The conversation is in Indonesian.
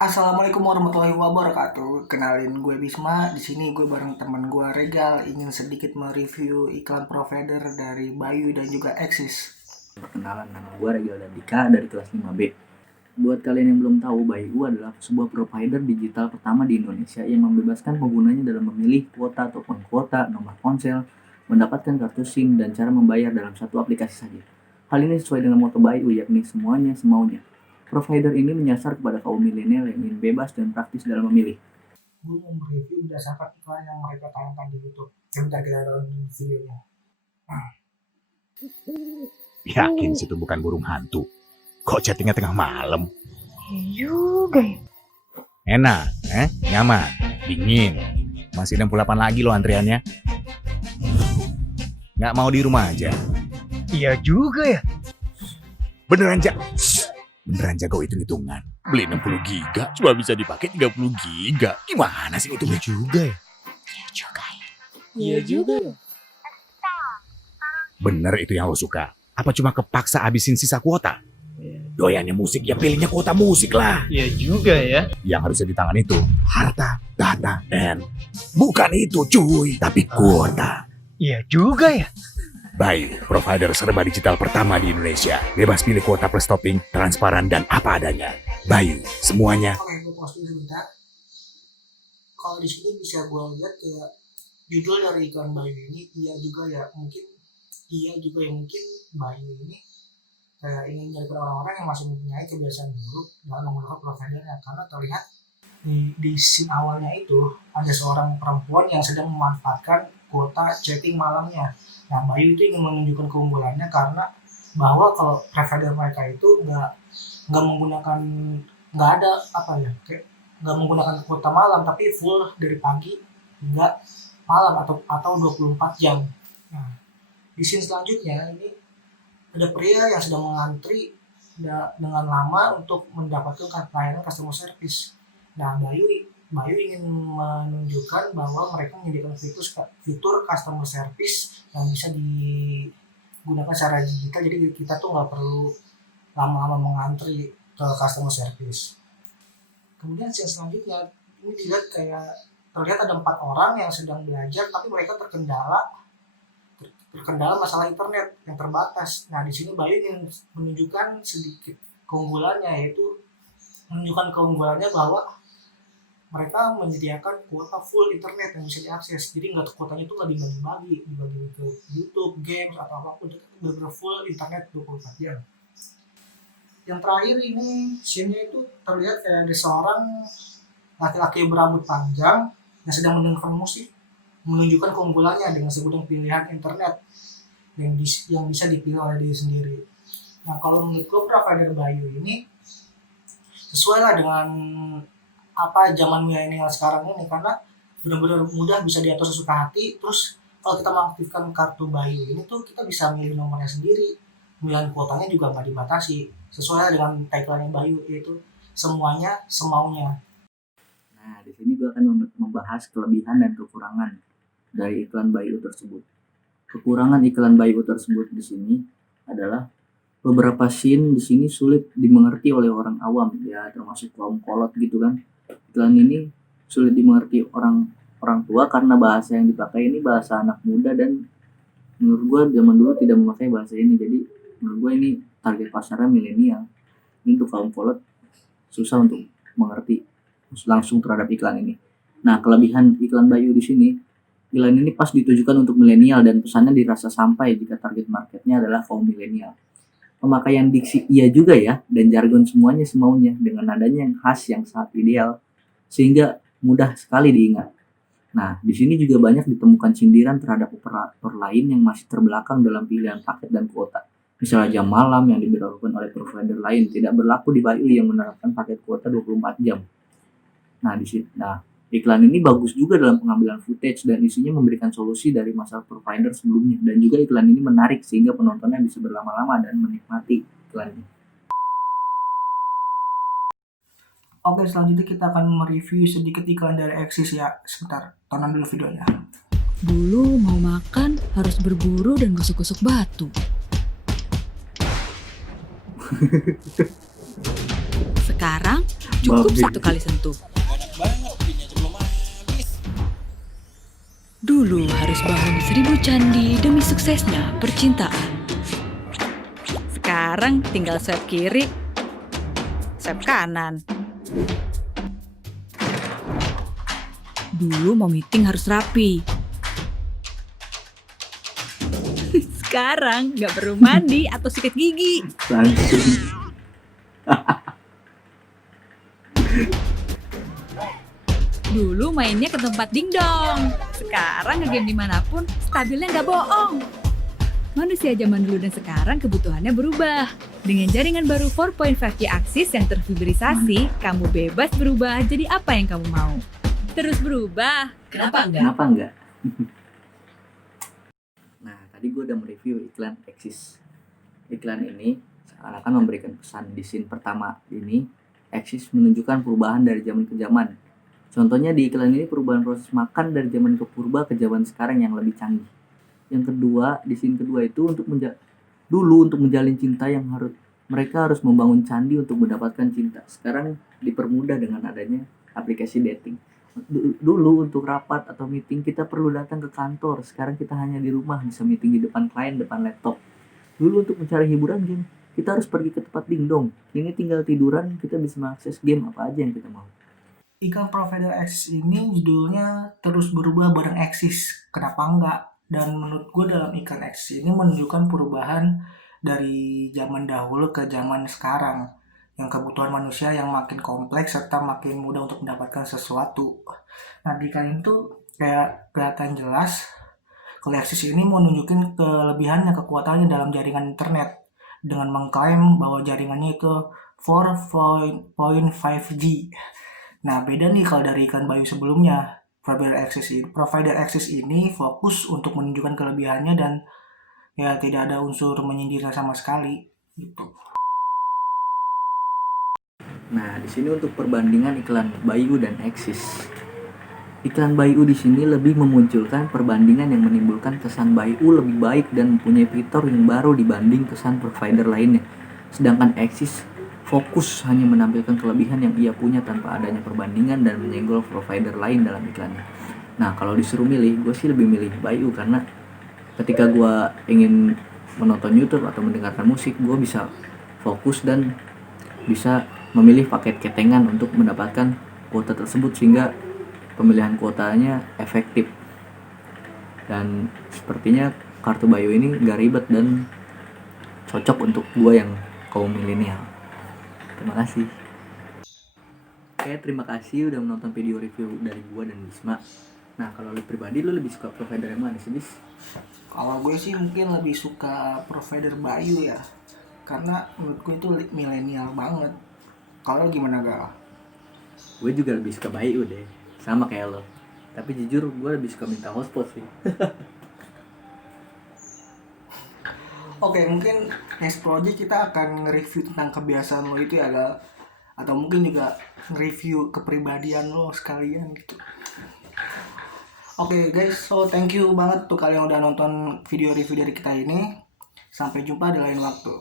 Assalamualaikum warahmatullahi wabarakatuh. Kenalin gue Bisma. Di sini gue bareng teman gue Regal ingin sedikit mereview iklan provider dari Bayu dan juga Axis. Perkenalan, nama gue Regil Dika dari kelas 5B. Buat kalian yang belum tahu, Bayu adalah sebuah provider digital pertama di Indonesia yang membebaskan penggunanya dalam memilih kuota, nomor ponsel, mendapatkan kartu SIM, dan cara membayar dalam satu aplikasi saja. Hal ini sesuai dengan moto Bayu, yakni semuanya semaunya. Provider ini menyasar kepada kaum milenial yang ingin bebas dan praktis dalam memilih. Gue mau mereview berdasarkan iklan yang mereka tayangkan di YouTube. Sebentar kita tonton videonya. Yakin situ bukan burung hantu? Kok chattingnya tengah malam? Juga ya. Enak, nyaman, dingin. Masih 68 lagi loh antriannya. Nggak mau di rumah aja. Iya juga ya. Beneran jago hitung-hitungan. Beli 60 giga cuma bisa dipakai 30 giga. Gimana sih itu? Juga ya. Iya juga ya. Bener itu yang lo suka. Apa cuma kepaksa habisin sisa kuota? Doyannya musik ya pilihnya kuota musik lah. Iya juga ya. Yang harusnya di tangan itu harta, data, dan bukan itu cuy, tapi kuota. Iya juga ya. Bayu, provider serba digital pertama di Indonesia. Bebas pilih kuota plus topping, transparan dan apa adanya. Bayu, semuanya. Oke, gue posting sebentar. Kalau di sini bisa gue lihat kayak judul dari iklan Bayu ini, iya juga ya mungkin Bayu ini kayak ingin menyalahkan orang-orang yang masih mempunyai kebiasaan buruk dalam menggunakan providernya, karena terlihat di scene awalnya itu ada seorang perempuan yang sedang memanfaatkan kuota chatting malamnya. Nah, Bayu itu ingin menunjukkan keunggulannya karena bahwa kalau provider mereka itu nggak menggunakan nggak ada apa ya kayak nggak menggunakan kuota malam tapi full dari pagi hingga malam atau 24 jam. Nah, di scene selanjutnya ini ada pria yang sedang mengantri dengan lama untuk mendapatkan layanan customer service. Nah, Bayu ingin menunjukkan bahwa mereka menyediakan fitur customer service yang bisa digunakan secara digital, jadi kita tuh nggak perlu lama-lama mengantri ke customer service. Kemudian scene selanjutnya ini terlihat ada 4 orang yang sedang belajar tapi mereka terkendala masalah internet yang terbatas. Nah, di sini Bayu ingin menunjukkan sedikit keunggulannya, yaitu menunjukkan keunggulannya bahwa mereka menyediakan kuota full internet yang bisa diakses. Jadi kuotanya itu nggak dibagi ke YouTube, games atau apapun, itu benar full internet 24 jam. Yang terakhir ini scene-nya itu terlihat kayak ada seorang laki-laki berambut panjang yang sedang mendengarkan musik, menunjukkan keunggulannya dengan sebutan pilihan internet yang bisa dipilih oleh diri sendiri. Nah, kalau menurut gue provider Bayu ini sesuai lah dengan apa zaman milenial sekarang ini, karena benar-benar mudah bisa diatur sesuka hati. Terus kalau kita mengaktifkan kartu Bayu ini tuh kita bisa milih nomornya sendiri, pemilihan kuotanya juga nggak dibatasi, sesuai dengan tagline Bayu, yaitu semuanya semaunya. Nah, di sini gue akan membahas kelebihan dan kekurangan dari iklan Bayu tersebut. Kekurangan iklan Bayu tersebut di sini adalah beberapa scene di sini sulit dimengerti oleh orang awam, ya termasuk kaum kolot gitu kan. Iklan ini sulit dimengerti orang tua karena bahasa yang dipakai ini bahasa anak muda, dan menurut gue zaman dulu tidak memakai bahasa ini. Jadi menurut gue ini target pasarnya milenial. Untuk kaum kolot susah untuk mengerti langsung terhadap iklan ini. Nah, kelebihan iklan Bayu di sini, iklan ini pas ditujukan untuk milenial dan pesannya dirasa sampai jika target marketnya adalah kaum milenial. Pemakaian diksi iya juga ya, dan jargon semuanya semaunya dengan nadanya yang khas yang sangat ideal sehingga mudah sekali diingat. Nah, di sini juga banyak ditemukan sindiran terhadap operator lain yang masih terbelakang dalam pilihan paket dan kuota. Misalnya jam malam yang diberlakukan oleh provider lain tidak berlaku di Bayu yang menerapkan paket kuota 24 jam. Nah, iklan ini bagus juga dalam pengambilan footage dan isinya memberikan solusi dari masalah provider sebelumnya, dan juga iklan ini menarik sehingga penontonnya bisa berlama-lama dan menikmati iklan ini. Oke, selanjutnya kita akan mereview sedikit iklan dari Axis ya. Sebentar, tonton dulu videonya. Dulu mau makan harus berburu dan gosok-gosok batu. Sekarang cukup Babi. 1 kali sentuh. Dulu harus bangun 1000 candi demi suksesnya percintaan. Sekarang tinggal swipe kiri, swipe kanan. Dulu mau meeting harus rapi. Sekarang nggak perlu mandi atau sikat gigi. Langsung. Dulu mainnya ke tempat dingdong. Sekarang ngegame dimanapun, stabilnya nggak bohong. Manusia zaman dulu dan sekarang kebutuhannya berubah. Dengan jaringan baru 4.5G Axis yang terfiberisasi, kamu bebas berubah jadi apa yang kamu mau. Terus berubah, kenapa enggak? Kenapa enggak? Nah, tadi gue udah mereview iklan Axis. Iklan ini seakan-akan memberikan pesan di scene pertama ini. Axis menunjukkan perubahan dari zaman ke zaman. Contohnya di iklan ini perubahan proses makan dari zaman ke purba ke zaman sekarang yang lebih canggih. Yang kedua, di scene kedua itu untuk menjalin cinta yang mereka harus membangun candi untuk mendapatkan cinta. Sekarang dipermudah dengan adanya aplikasi dating. Dulu untuk rapat atau meeting kita perlu datang ke kantor. Sekarang kita hanya di rumah bisa meeting di depan klien, depan laptop. Dulu untuk mencari hiburan game, kita harus pergi ke tempat dingdong. Ini tinggal tiduran, kita bisa mengakses game apa aja yang kita mau. Iklan provider Axis ini judulnya terus berubah bareng Axis. Kenapa enggak? Dan menurut gue dalam iklan Axis ini menunjukkan perubahan dari zaman dahulu ke zaman sekarang. Yang kebutuhan manusia yang makin kompleks serta makin mudah untuk mendapatkan sesuatu. Nah di iklan itu kayak kelihatan jelas kalau Axis ini mau nunjukin kelebihannya, kekuatannya dalam jaringan internet. Dengan mengklaim bahwa jaringannya itu 4.5G. Nah, beda nih kalau dari iklan Bayu sebelumnya. Provider Access ini fokus untuk menunjukkan kelebihannya dan ya tidak ada unsur menyindir sama sekali gitu. Nah, di sini untuk perbandingan iklan Bayu dan Axis. Iklan Bayu di sini lebih memunculkan perbandingan yang menimbulkan kesan Bayu lebih baik dan mempunyai fitur yang baru dibanding kesan provider lainnya. Sedangkan Axis fokus hanya menampilkan kelebihan yang ia punya tanpa adanya perbandingan dan menyenggol provider lain dalam iklannya. Nah, kalau disuruh milih, gue sih lebih milih Bayu karena ketika gue ingin menonton YouTube atau mendengarkan musik, gue bisa fokus dan bisa memilih paket ketengan untuk mendapatkan kuota tersebut sehingga pemilihan kuotanya efektif. Dan sepertinya kartu Bayu ini gak ribet dan cocok untuk gue yang kaum milenial. Terima kasih. Oke, terima kasih udah menonton video review dari gua dan Bisma. Nah, kalau lu pribadi lu lebih suka provider yang mana sih, Bis? Kalau gue sih mungkin lebih suka provider Bayu ya. Karena menurut gue itu milenial banget. Kalau gimana Gal? Gue juga lebih suka Bayu deh. Sama kayak lo. Tapi jujur gue lebih suka minta hotspot sih. Oke, mungkin next project kita akan nge-review tentang kebiasaan lo itu ya Gal. Atau mungkin juga nge-review kepribadian lo sekalian gitu. Oke guys, so thank you banget tuh kalian udah nonton video review dari kita ini. Sampai jumpa di lain waktu.